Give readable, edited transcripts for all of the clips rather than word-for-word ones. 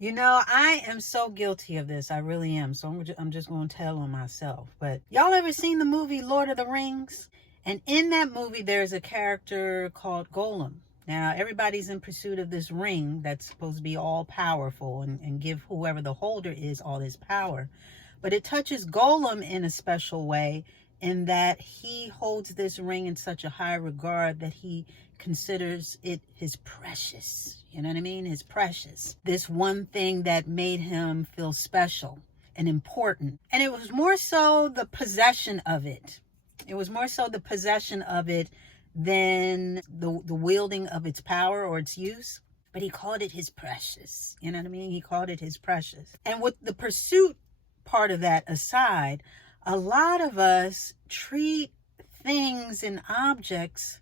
I am so guilty of this. I really am. So I'm just going to tell on myself. But y'all ever seen the movie Lord of the Rings? And in that movie, there's a character called Golem. Now, everybody's in pursuit of this ring that's supposed to be all powerful and give whoever the holder is all this power. But it touches Golem in a special way in that he holds this ring in such a high regard that he considers it his precious. You know what I mean? His precious. This one thing that made him feel special and important. And it was more so the possession of it. It was more so the possession of it than the wielding of its power or its use. But he called it his precious. You know what I mean? He called it his precious. And with the pursuit part of that aside, a lot of us treat things and objects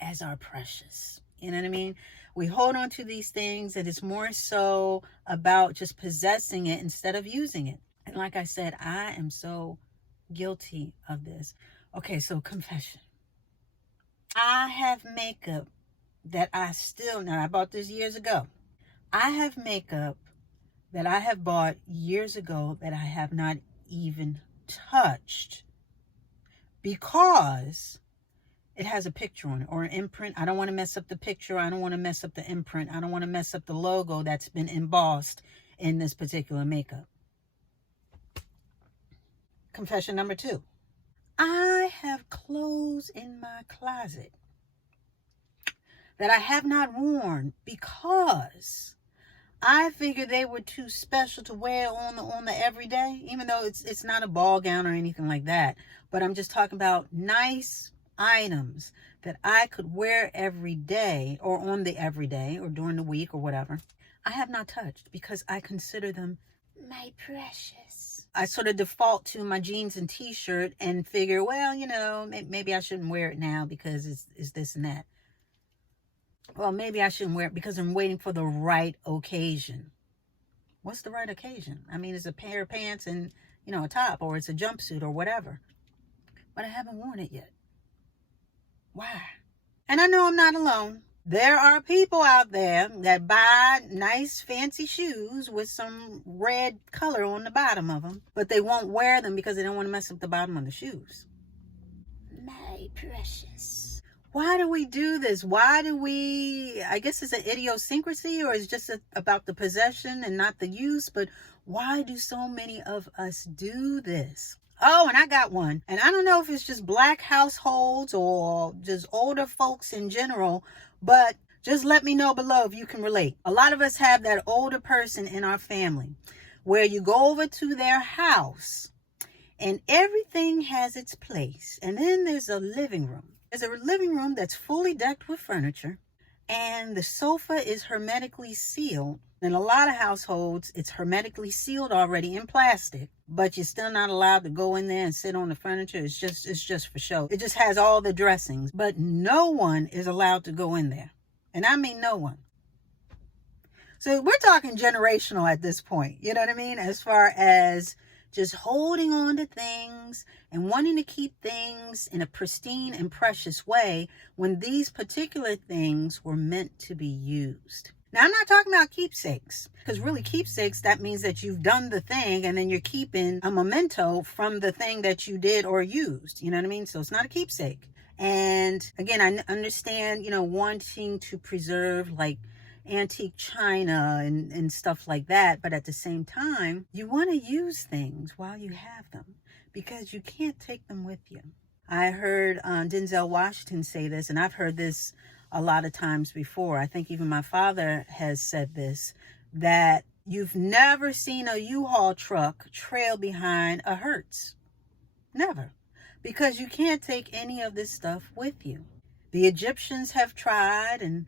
as our precious. You know what I mean? We hold on to these things and it's more so about just possessing it instead of using it. And like I said, I am so guilty of this. Okay, so confession. I have makeup that now I bought this years ago. I have makeup that I have bought years ago that I have not even touched because it has a picture on it or an imprint. I don't want to mess up the picture. I don't want to mess up the imprint. I don't want to mess up the logo that's been embossed in this particular makeup. Confession number 2. I have clothes in my closet that I have not worn because I figured they were too special to wear on the everyday, even though it's not a ball gown or anything like that. But I'm just talking about nice items that I could wear every day or on the everyday or during the week or whatever. I have not touched because I consider them my precious. I sort of default to my jeans and t-shirt and figure, well, maybe I shouldn't wear it now because it's this and that. Well, maybe I shouldn't wear it because I'm waiting for the right occasion. What's the right occasion? I mean, it's a pair of pants and, a top, or it's a jumpsuit or whatever. But I haven't worn it yet. Why? And I know I'm not alone. There are people out there that buy nice fancy shoes with some red color on the bottom of them, but they won't wear them because they don't want to mess up the bottom of the shoes. My precious. Why do we do this? I guess it's an idiosyncrasy or it's just about the possession and not the use, but why do so many of us do this? Oh, and I got one. And I don't know if it's just black households or just older folks in general, but just let me know below if you can relate. A lot of us have that older person in our family where you go over to their house and everything has its place. And then there's a living room. There's a living room that's fully decked with furniture and the sofa is hermetically sealed. In a lot of households, it's hermetically sealed already in plastic, but you're still not allowed to go in there and sit on the furniture. It's just for show. It just has all the dressings, but no one is allowed to go in there. And I mean no one. So we're talking generational at this point. You know what I mean? As far as just holding on to things and wanting to keep things in a pristine and precious way when these particular things were meant to be used. Now, I'm not talking about keepsakes, because really keepsakes, that means that you've done the thing and then you're keeping a memento from the thing that you did or used. You know what I mean? So it's not a keepsake. And again, I understand, wanting to preserve like antique china and stuff like that. But at the same time, you want to use things while you have them because you can't take them with you. I heard Denzel Washington say this, and I've heard this a lot of times before. I think even my father has said this, that you've never seen a U-Haul truck trail behind a Hertz. Never. Because you can't take any of this stuff with you. The Egyptians have tried and,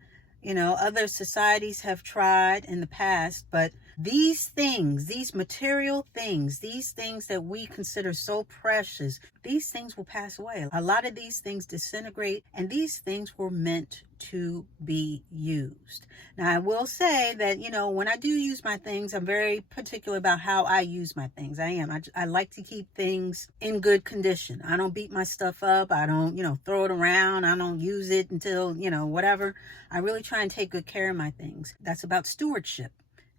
other societies have tried in the past, but these things, these material things, these things that we consider so precious, these things will pass away. A lot of these things disintegrate, and these things were meant to be used. Now, I will say that, when I do use my things, I'm very particular about how I use my things. I am. I like to keep things in good condition. I don't beat my stuff up. I don't, throw it around. I don't use it until, whatever. I really try and take good care of my things. That's about stewardship.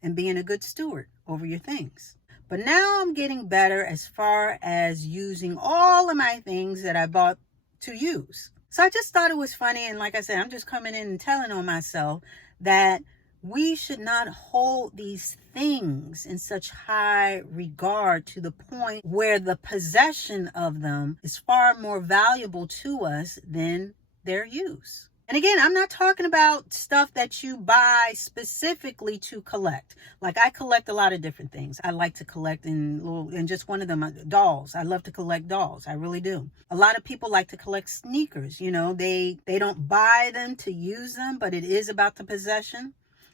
and being a good steward over your things. But now I'm getting better as far as using all of my things that I bought to use. So I just thought it was funny. And like I said, I'm just coming in and telling on myself that we should not hold these things in such high regard to the point where the possession of them is far more valuable to us than their use. And again, I'm not talking about stuff that you buy specifically to collect. Like I collect a lot of different things. I like to collect and just one of them, dolls. I love to collect dolls. I really do. A lot of people like to collect sneakers. You know, they don't buy them to use them, but it is about the possession.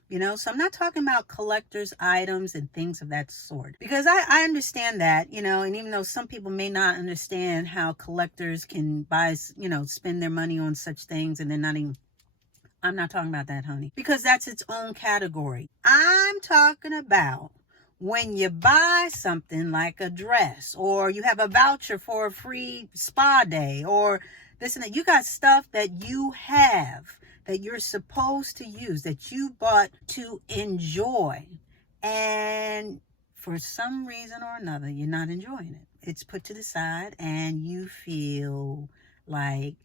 You know, so I'm not talking about collector's items and things of that sort, because I understand that, you know, and even though some people may not understand how collectors can buy, you know, spend their money on such things and they're not even, I'm not talking about that, honey, because that's its own category. I'm talking about when you buy something like a dress, or you have a voucher for a free spa day, or this and that. You got stuff that you have that you're supposed to use, that you bought to enjoy, and for some reason or another, you're not enjoying it. It's put to the side, and you feel like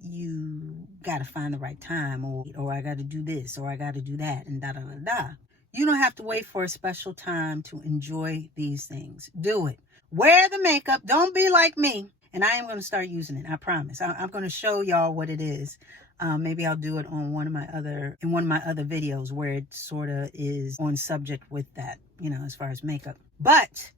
you got to find the right time, or I got to do this, or I got to do that, and da-da-da-da. You don't have to wait for a special time to enjoy these things. Do it. Wear the makeup. Don't be like me. And I am going to start using it. I promise. I'm going to show y'all what it is. Maybe I'll do it on one of my other videos where it sort of is on subject with that, you know, as far as makeup. But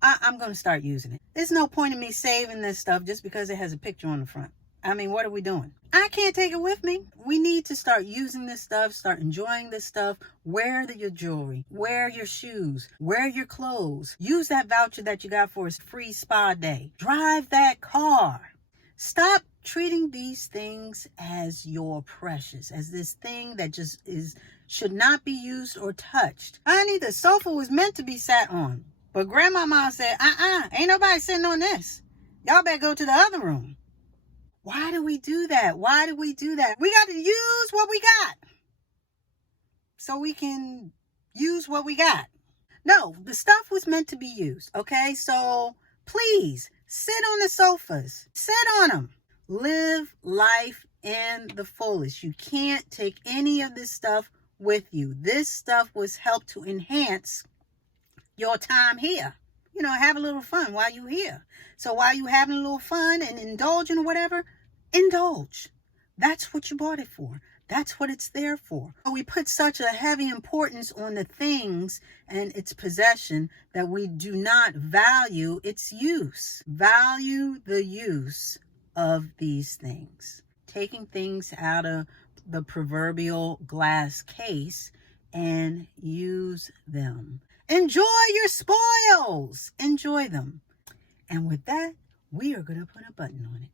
I'm going to start using it. There's no point in me saving this stuff just because it has a picture on the front. I mean, what are we doing? I can't take it with me. We need to start using this stuff, start enjoying this stuff. Wear your jewelry, wear your shoes, wear your clothes. Use that voucher that you got for a free spa day. Drive that car. Stop treating these things as your precious, as this thing that just should not be used or touched. Honey, the sofa was meant to be sat on. But grandmama said, ain't nobody sitting on this. Y'all better go to the other room. Why do we do that? Why do we do that? We got to use what we got so we can use what we got. No, the stuff was meant to be used, okay? So please sit on the sofas. Sit on them. Live life in the fullest. You can't take any of this stuff with you. This stuff was helped to enhance your time here. You know, have a little fun while you're here. So while you're having a little fun and indulging or whatever, indulge. That's what you bought it for. That's what it's there for. We put such a heavy importance on the things and its possession that we do not value its use. Value the use of these things. Taking things out of the proverbial glass case and use them. Enjoy your spoils. Enjoy them. And with that, we are going to put a button on it.